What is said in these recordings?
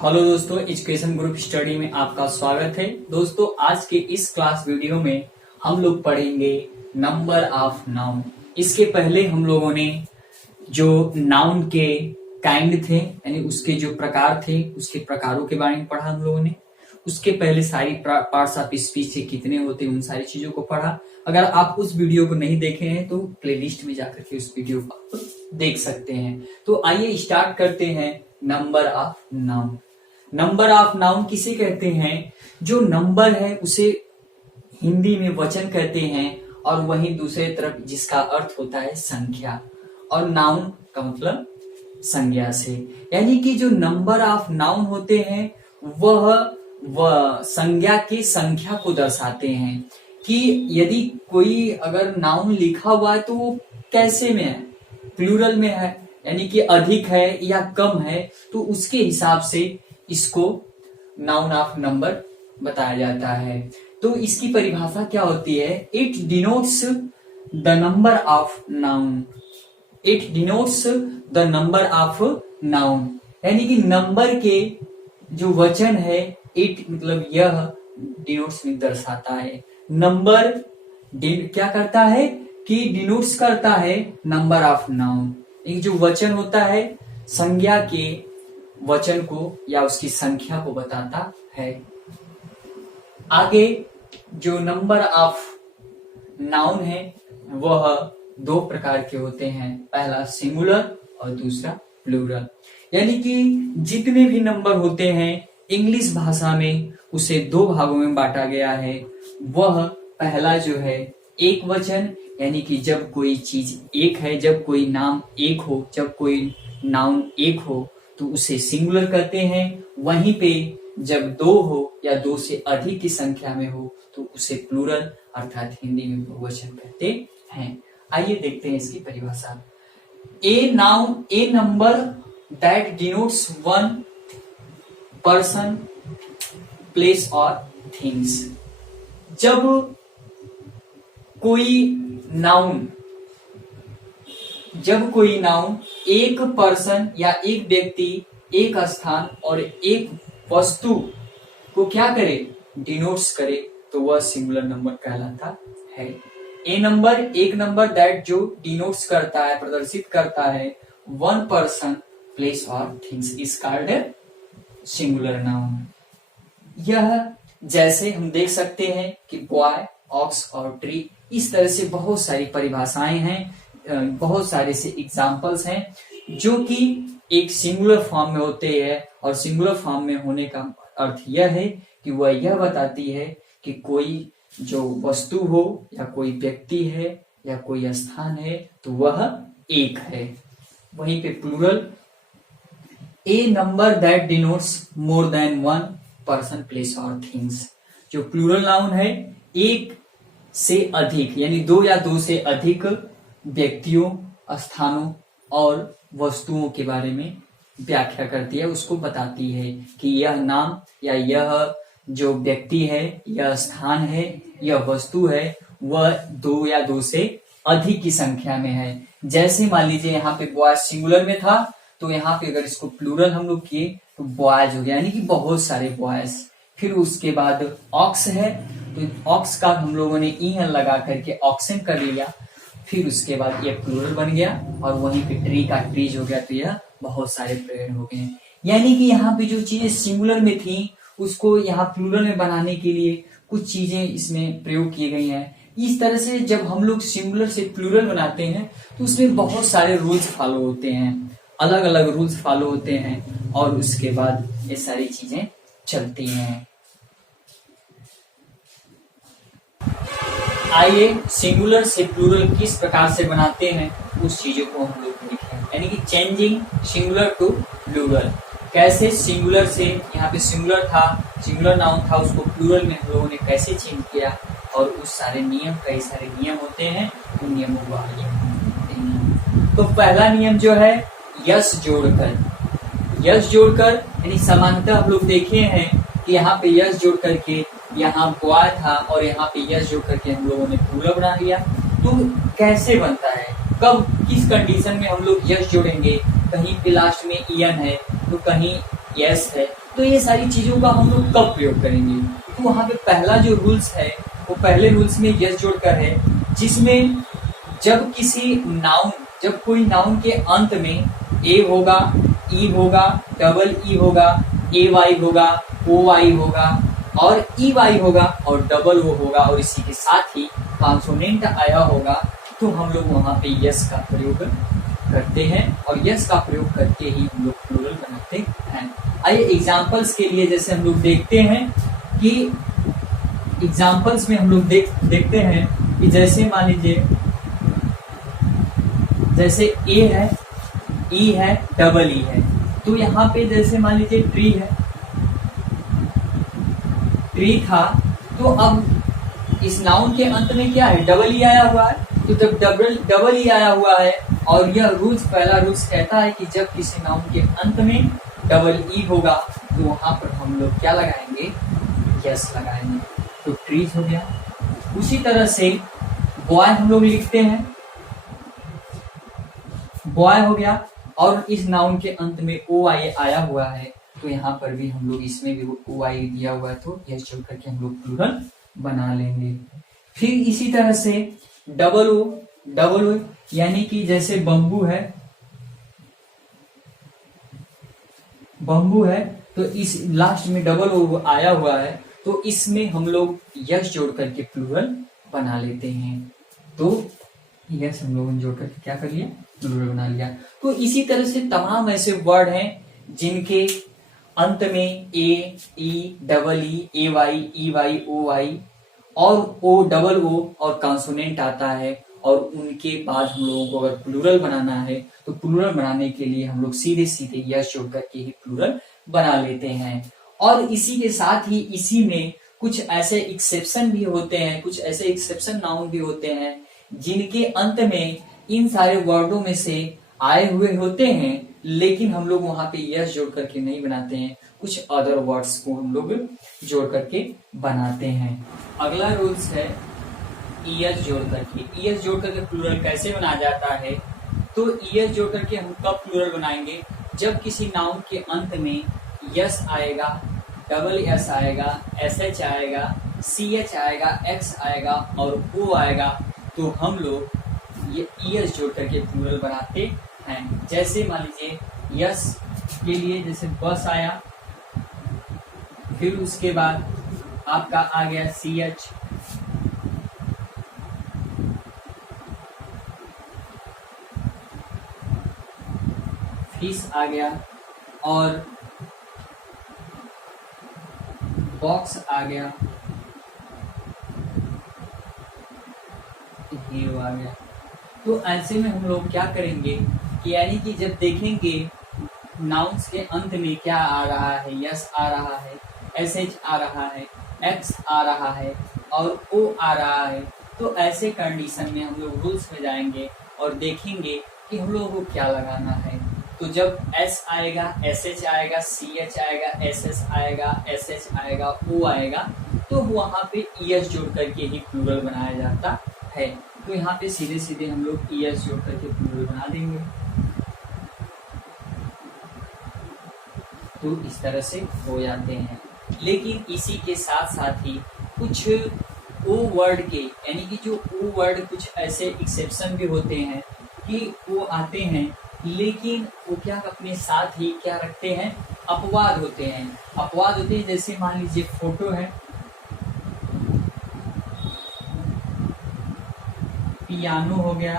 Hello दोस्तों, education group study में आपका स्वागत है। दोस्तों, आज के इस क्लास वीडियो में हम लोग पढ़ेंगे नंबर ऑफ नाउन। इसके पहले हम लोगों ने जो नाउन के काइंड थे यानी उसके जो प्रकार थे उसके प्रकारों के बारे में पढ़ा हम लोगों ने। उसके पहले सारी पार्ट्स ऑफ स्पीच से कितने होते हैं उन सारी चीजों को पढ़ा। अगर आप उस वीडियो को नहीं देखे हैं तो प्लेलिस्ट में जाकर के उस वीडियो को देख सकते हैं। तो आइए स्टार्ट करते हैं number of noun. Number of noun किसे कहते हैं? जो नंबर है उसे हिंदी में वचन कहते हैं और वहीं दूसरे तरफ जिसका अर्थ होता है संख्या, और नाउन का मतलब संज्ञा से। यानी कि जो नंबर ऑफ नाउन होते हैं वह संज्ञा की संख्या को दर्शाते हैं कि यदि कोई अगर नाउन लिखा हुआ है तो वो कैसे में है, प्लूरल में है यानी कि अधिक है या कम है, तो उसके हिसाब से इसको नाउन ऑफ नंबर बताया जाता है। तो इसकी परिभाषा क्या होती है? It denotes the number of noun. It denotes the number of noun यानी कि नंबर के जो वचन है, इट मतलब यह, डिनोट्स में दर्शाता है। नंबर क्या करता है कि डिनोट्स करता है नंबर ऑफ नाउन। एक जो वचन होता है संज्ञा के वचन को या उसकी संख्या को बताता है। आगे जो नंबर ऑफ नाउन है वह दो प्रकार के होते हैं, पहला सिंगुलर और दूसरा प्लूरल। यानी कि जितने भी नंबर होते हैं इंग्लिश भाषा में उसे दो भागों में बांटा गया है। वह पहला जो है एक वचन, यानी कि जब कोई चीज एक है, जब कोई नाम एक हो, जब कोई नाउन एक हो तो उसे सिंगुलर कहते हैं। वहीं पे जब दो हो या दो से अधिक की संख्या में हो तो उसे प्लूरल अर्थात हिंदी में बहुवचन कहते हैं। आइए देखते हैं इसकी परिभाषा। A noun A number that denotes one person, place और थिंग्स। जब कोई नाउन एक पर्सन या एक व्यक्ति, एक स्थान और एक वस्तु को क्या करे, डिनोट्स करे, तो वह सिंगुलर नंबर कहलाता है। ए नंबर एक नंबर दैट जो डिनोट्स करता है, प्रदर्शित करता है वन पर्सन, प्लेस और things is called singular noun. यह जैसे हम देख सकते हैं कि बॉय, ऑक्स और ट्री, इस तरह से बहुत सारी परिभाषाएं हैं, बहुत सारे से एग्जाम्पल्स हैं जो कि एक सिंगुलर फॉर्म में होते हैं। और सिंगुलर फॉर्म में होने का अर्थ यह है कि वह यह बताती है कि कोई जो वस्तु हो या कोई व्यक्ति है या कोई स्थान है तो वह एक है। वहीं पे plural a number that denotes more than one person, place और थिंग्स। जो प्लूरल नाउन है एक से अधिक यानी दो या दो से अधिक व्यक्तियों, स्थानों और वस्तुओं के बारे में व्याख्या करती है, उसको बताती है कि यह नाम या यह जो व्यक्ति है, यह स्थान है, यह वस्तु है, वह दो या दो से अधिक की संख्या में है। जैसे मान लीजिए यहाँ पे बॉयज सिंगुलर में था तो यहाँ पे अगर इसको प्लूरल हम लोग किए तो बॉयज हो गया, यानी कि बहुत सारे बॉयज। फिर उसके बाद ऑक्स है तो ऑक्स का हम लोगों ने ईएन लगा करके ऑक्सन कर लिया, फिर उसके बाद ये प्लूरल बन गया। और वहीं पे ट्री का ट्रीज हो गया तो यह बहुत सारे पेड़ हो गए। यानी कि यहाँ पे जो चीजें सिंगुलर में थी उसको यहाँ प्लूरल में बनाने के लिए कुछ चीजें इसमें प्रयोग की गई हैं। इस तरह से जब हम लोग सिंगुलर से प्लूरल बनाते हैं तो उसमें बहुत सारे रूल्स फॉलो होते हैं, अलग अलग रूल्स फॉलो होते हैं और उसके बाद ये सारी चीजें चलती हैं। आइए सिंगुलर से प्लूरल किस प्रकार से बनाते हैं उस चीजों को हम लोग देखें, यानी कि चेंजिंग सिंगुलर टू प्लूरल। कैसे सिंगुलर से, यहाँ पे सिंगुलर था, सिंगुलर नाउन था, उसको प्लूरल में हम लोगों ने कैसे चेंज किया और उस सारे नियम, कई सारे नियम होते हैं, उन नियमों को आगे तो पहला नियम जो है यस जोड़कर। यस जोड़कर यानी सामान्यतः हम लोग देखे हैं कि यहाँ पे यस जोड़ करके यहाँ बॉय था और यहाँ पे यस जोड़ करके हम लोगों ने प्लूरल बना लिया। तो कैसे बनता है, कब किस कंडीशन में हम लोग यस जोड़ेंगे? कहीं पे लास्ट में ईएन है तो कहीं यस है तो ये सारी चीजों का हम लोग कब प्रयोग करेंगे? तो वहां पे पहला जो रूल्स है वो पहले रूल्स में यस जोड़कर है, जिसमें जब किसी नाउन, जब कोई नाउन के अंत में ए होगा, ई होगा, डबल ई होगा, ए वाई होगा, ओ वाई होगा और ई वाई होगा और डबल ओ होगा और इसी के साथ ही कॉन्सोनेंट आया होगा, तो हम लोग वहां पे यस का प्रयोग करते हैं और यस का प्रयोग करके ही हम लोग प्लूरल बनाते हैं। आइए एग्जांपल्स के लिए जैसे हम लोग देखते हैं कि एग्जांपल्स में हम लोग देखते हैं कि जैसे मान लीजिए जैसे ए है, ई है, डबल ई है, तो यहाँ पे जैसे मान लीजिए ट्री है, ट्री था, तो अब इस नाउन के अंत में क्या है? डबल ई आया हुआ है, तो जब डबल ई आया हुआ है और यह रूल्स, पहला रूल्स कहता है कि जब किसी नाउन के अंत में डबल ई होगा तो वहां पर हम लोग क्या लगाएंगे? यस लगाएंगे। तो ट्रीज हो गया। उसी तरह से बॉय हम लोग लिखते हैं, बॉय हो गया और इस नाउन के अंत में ओ आई आया हुआ है, तो यहाँ पर भी हम लोग इसमें भी ओ आई दिया हुआ है, तो यस जोड़ करके हम लोग प्लूरल बना लेंगे। फिर इसी तरह से डबल ओ यानी कि जैसे बम्बू है, तो इस लास्ट में डबल ओ आया हुआ है, तो इसमें हम लोग यस जोड़ करके प्लूरल बना लेते हैं। तो यस हम लोगों ने जोड़ करके क्या कर लिया? प्लूरल बना लिया। तो इसी तरह से तमाम ऐसे वर्ड हैं जिनके अंत में A, E, double E Y, E Y, O Y और ओ डबल ओ और कॉन्सोनेंट आता है, और उनके बाद हम लोगों को अगर प्लूरल बनाना है तो प्लूरल बनाने के लिए हम लोग सीधे सीधे यस जोड़ करके ही प्लूरल बना लेते हैं। और इसी के साथ ही इसी में कुछ ऐसे एक्सेप्शन भी होते हैं, कुछ ऐसे एक्सेप्शन नाउन भी होते हैं जिनके अंत में इन सारे वर्डों में से आए हुए होते हैं, लेकिन हम लोग वहां पे यस जोड़ करके नहीं बनाते हैं, कुछ अदर वर्ड्स को हम लोग जोड़ करके बनाते हैं। अगला रूल्स है ईएस जोड़ करके। ईएस जोड़ करके प्लूरल कैसे बनाया जाता है? तो ईएस जोड़ करके हम कब प्लूरल बनाएंगे? जब किसी नाउन के अंत में यस आएगा, डबल एस आएगा, एस एच आएगा, सी एच आएगा, एक्स आएगा और ओ आएगा, तो हम लोग ये ईएस जोड़ करके प्लूरल बनाते हैं। जैसे मान लीजिए यस के लिए जैसे बस आया, फिर उसके बाद आपका आ गया सी एच, फिश आ गया और बॉक्स आ गया, हीरो आ गया। तो ऐसे में हम लोग क्या करेंगे कि यानी कि जब देखेंगे नाउन्स के अंत में क्या आ रहा है, यस आ रहा है, एस एच आ रहा है, एक्स आ रहा है और ओ आ रहा है, तो ऐसे कंडीशन में हम लोग रूल्स में जाएंगे और देखेंगे कि हम लोगों को क्या लगाना है। तो जब एस आएगा, एस एच आएगा, सी एच आएगा, एस एस आएगा, एस एच आएगा, ओ आएगा, तो वहां पे ईएस जोड़ करके ही प्लूरल बनाया जाता है। तो यहाँ पे सीधे सीधे हम लोग ईएस जोड़ करके प्लूरल बना देंगे। तो इस तरह से हो जाते हैं। लेकिन इसी के साथ साथ ही कुछ ओ वर्ड के, यानी कि जो ओ वर्ड कुछ ऐसे एक्सेप्शन भी होते हैं कि वो आते हैं, लेकिन वो क्या अपने साथ ही क्या रखते हैं? अपवाद होते हैं। अपवाद होते हैं जैसे मान लीजिए फोटो है, पियानो हो गया,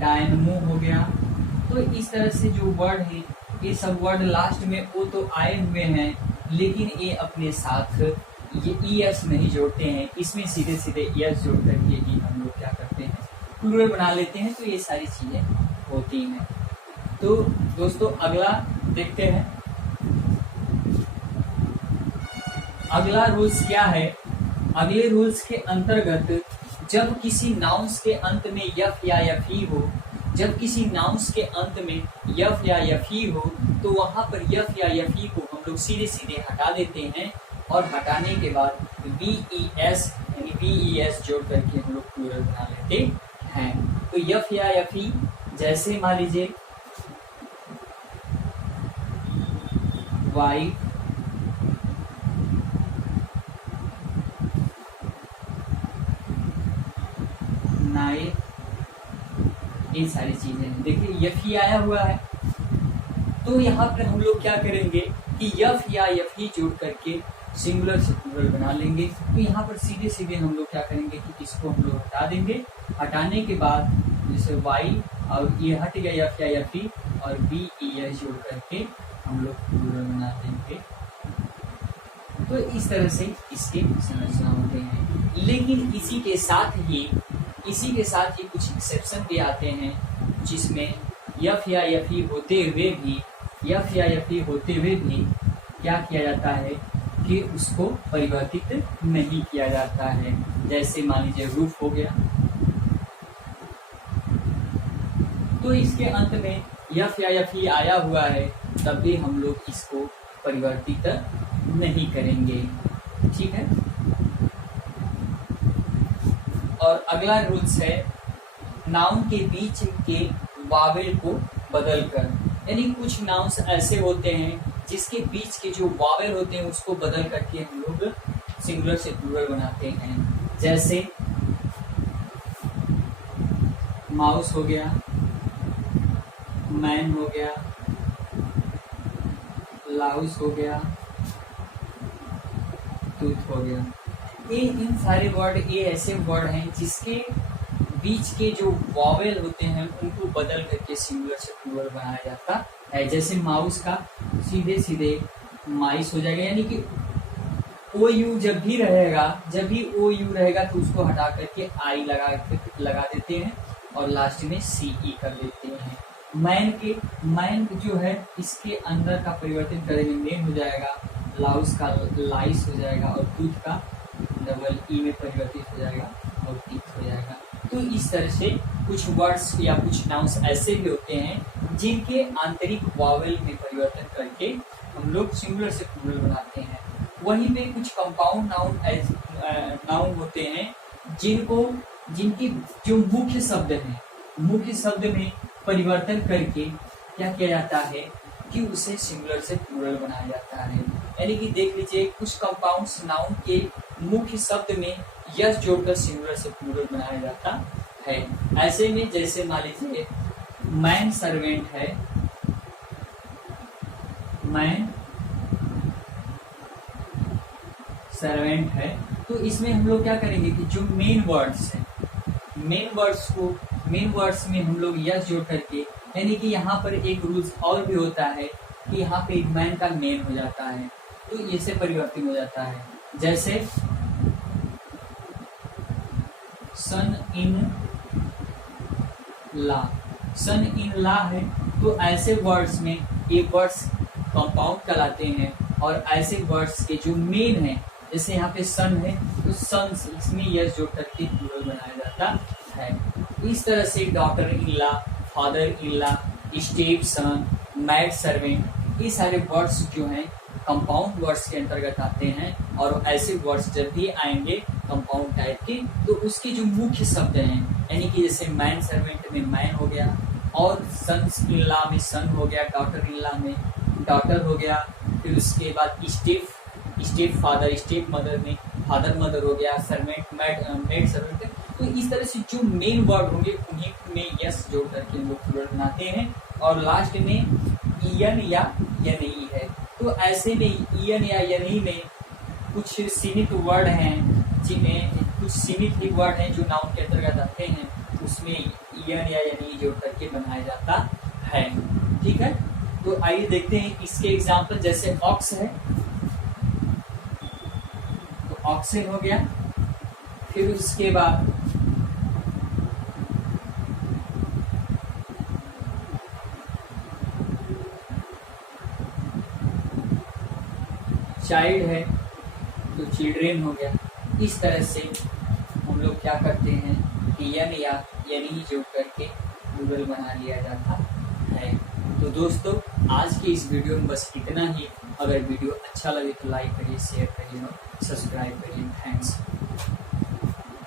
डायनमो हो गया। तो इस तरह से जो वर्ड है, ये सब वर्ड लास्ट में ओ तो आए हुए हैं, लेकिन ये अपने साथ ये ईएस नहीं जोड़ते हैं, इसमें सीधे सीधे ईएस जोड़ करके ही हम लोग क्या करते हैं? प्लूरल बना लेते हैं। तो ये सारी चीजें होती हैं। तो दोस्तों अगला देखते हैं। अगला रूल्स क्या है? अगले रूल्स के अंतर्गत जब किसी नाउन्स के अंत में यफ या यफी हो, जब किसी नाउन्स के अंत में यफ या यफी हो, तो वहां पर यफ या यफी को हम लोग सीधे सीधे हटा देते हैं और हटाने के बाद वीईएस यानी वीईएस जोड़ करके हम लोग प्लूरल बना लेते हैं। तो यफ या यफी, जैसे मान लीजिए वाइफ, नाइफ, ये सारी चीजें हैं। देखिए यफ ही आया हुआ है, तो यहाँ पर हम लोग क्या करेंगे कि यफ या यफ ही जोड़ करके सिंगुलर से प्लूरल बना लेंगे। तो यहाँ पर सीधे सीधे हम लोग क्या करेंगे कि इसको हम लोग हटा देंगे। हटाने के बाद जैसे वाई और ये हट गया यफ या यफ ही, और बी ई एस जोड़ करके हम लोग प्लूरल बना देंगे। तो इस तरह से इसके संरचना होते हैं। लेकिन इसी के साथ ही कुछ एक्सेप्शन भी आते हैं, जिसमें यफ या यफ ही होते हुए भी क्या किया जाता है कि उसको परिवर्तित नहीं किया जाता है। जैसे मान लीजिए रूफ हो गया, तो इसके अंत में यफ या यफ ही आया हुआ है, तब भी हम लोग इसको परिवर्तित नहीं करेंगे। ठीक है। और अगला रूल्स है नाउन के बीच के वावेल को बदलकर, यानी कुछ नाउन्स ऐसे होते हैं जिसके बीच के जो वावेल होते हैं उसको बदल करके हम लोग सिंगुलर से प्लूरल बनाते हैं। जैसे माउस हो गया, मैन हो गया, लाउस हो गया, टूथ हो गया। ये इन सारे वर्ड ये ऐसे वर्ड हैं जिसके बीच के जो वॉवेल होते हैं उनको बदल करके सिंगुलर से प्लूरल बनाया जाता है। जैसे माउस का सीधे सीधे माइस हो जाएगा, यानी कि ओ यू जब भी ओ यू रहेगा तो उसको हटा करके आई लगा देते हैं और लास्ट में सी ई कर देते हैं। मैन जो है इसके अंदर का परिवर्तन करेंगे, मेन हो जाएगा, लाउस का लाइस हो जाएगा और टूथ का डबल ई में परिवर्तित हो जाएगा और टीथ हो जाएगा। तो इस तरह से कुछ वर्ड्स या कुछ नाउन्स ऐसे भी होते हैं जिनके आंतरिक वावेल में परिवर्तन करके हम लोग सिंगुलर से प्लूरल बनाते हैं। वहीं पे कुछ कंपाउंड नाउन होते हैं जिनकी जो मुख्य शब्द में परिवर्तन करके क्या किया जाता है कि उसे सिंगुलर से प्लूरल बनाया जाता है। यानी कि देख लीजिए कुछ कंपाउंड्स नाउन के मुख्य शब्द में यस जोड़कर सिंगुलर से प्लूरल बनाया जाता है। ऐसे में जैसे मान लीजिए मैन सर्वेंट है, मैन सर्वेंट है, तो इसमें हम लोग क्या करेंगे कि जो मेन वर्ड्स हैं, मेन वर्ड्स में हम लोग यस जोड़ करके, यानी कि यहाँ पर एक रूल्स और भी होता है कि यहाँ पे मैन का मेन हो जाता है तो ये से परिवर्तन हो जाता है। जैसे सन इन ला है, तो ऐसे वर्ड्स में ये वर्ड्स कंपाउंड कहलाते हैं और ऐसे वर्ड्स के जो मेन है, जैसे यहाँ पे सन है तो सन इसमें यस जोड़ करके प्लूरल बनाया जाता है। इस तरह से daughter in law, father in law, step son, maid servant, ये सारे वर्ड्स जो हैं कंपाउंड वर्ड्स के अंतर्गत आते हैं। और ऐसे वर्ड्स जब भी आएंगे कंपाउंड टाइप के, तो उसके जो मुख्य शब्द हैं, यानी कि जैसे मैन सर्वेंट में मैन हो गया, और सन्स इन लॉ में सन हो गया, डॉटर इन लॉ में डॉटर हो गया, फिर उसके बाद स्टेप फादर, स्टेप मदर में फादर मदर हो गया, सर्वेंट मेड सर्वेंट। तो इस तरह से जो मेन वर्ड होंगे उन्हीं में यस जोड़ करके हम लोग प्लूरल बनाते हैं। और लास्ट में ईयन या यनी है, तो ऐसे में ईयन या यनी में कुछ सीमित वर्ड हैं, जिनमें कुछ सीमित ही वर्ड हैं जो नाउन के अंतर्गत आते हैं, उसमें ईयन या यनी जोड़ करके बनाया जाता है। ठीक है, तो आइए देखते हैं इसके एग्जाम्पल। जैसे ऑक्स है तो ऑक्सेन हो गया, फिर उसके बाद चाइल्ड है तो चिल्ड्रेन हो गया। इस तरह से हम लोग क्या करते हैं कि यन या यनी जोड़ करके प्लूरल बना लिया जाता है। तो दोस्तों आज की इस वीडियो में बस इतना ही। अगर वीडियो अच्छा लगे तो लाइक करिए, शेयर करिए और सब्सक्राइब करिए। थैंक्स।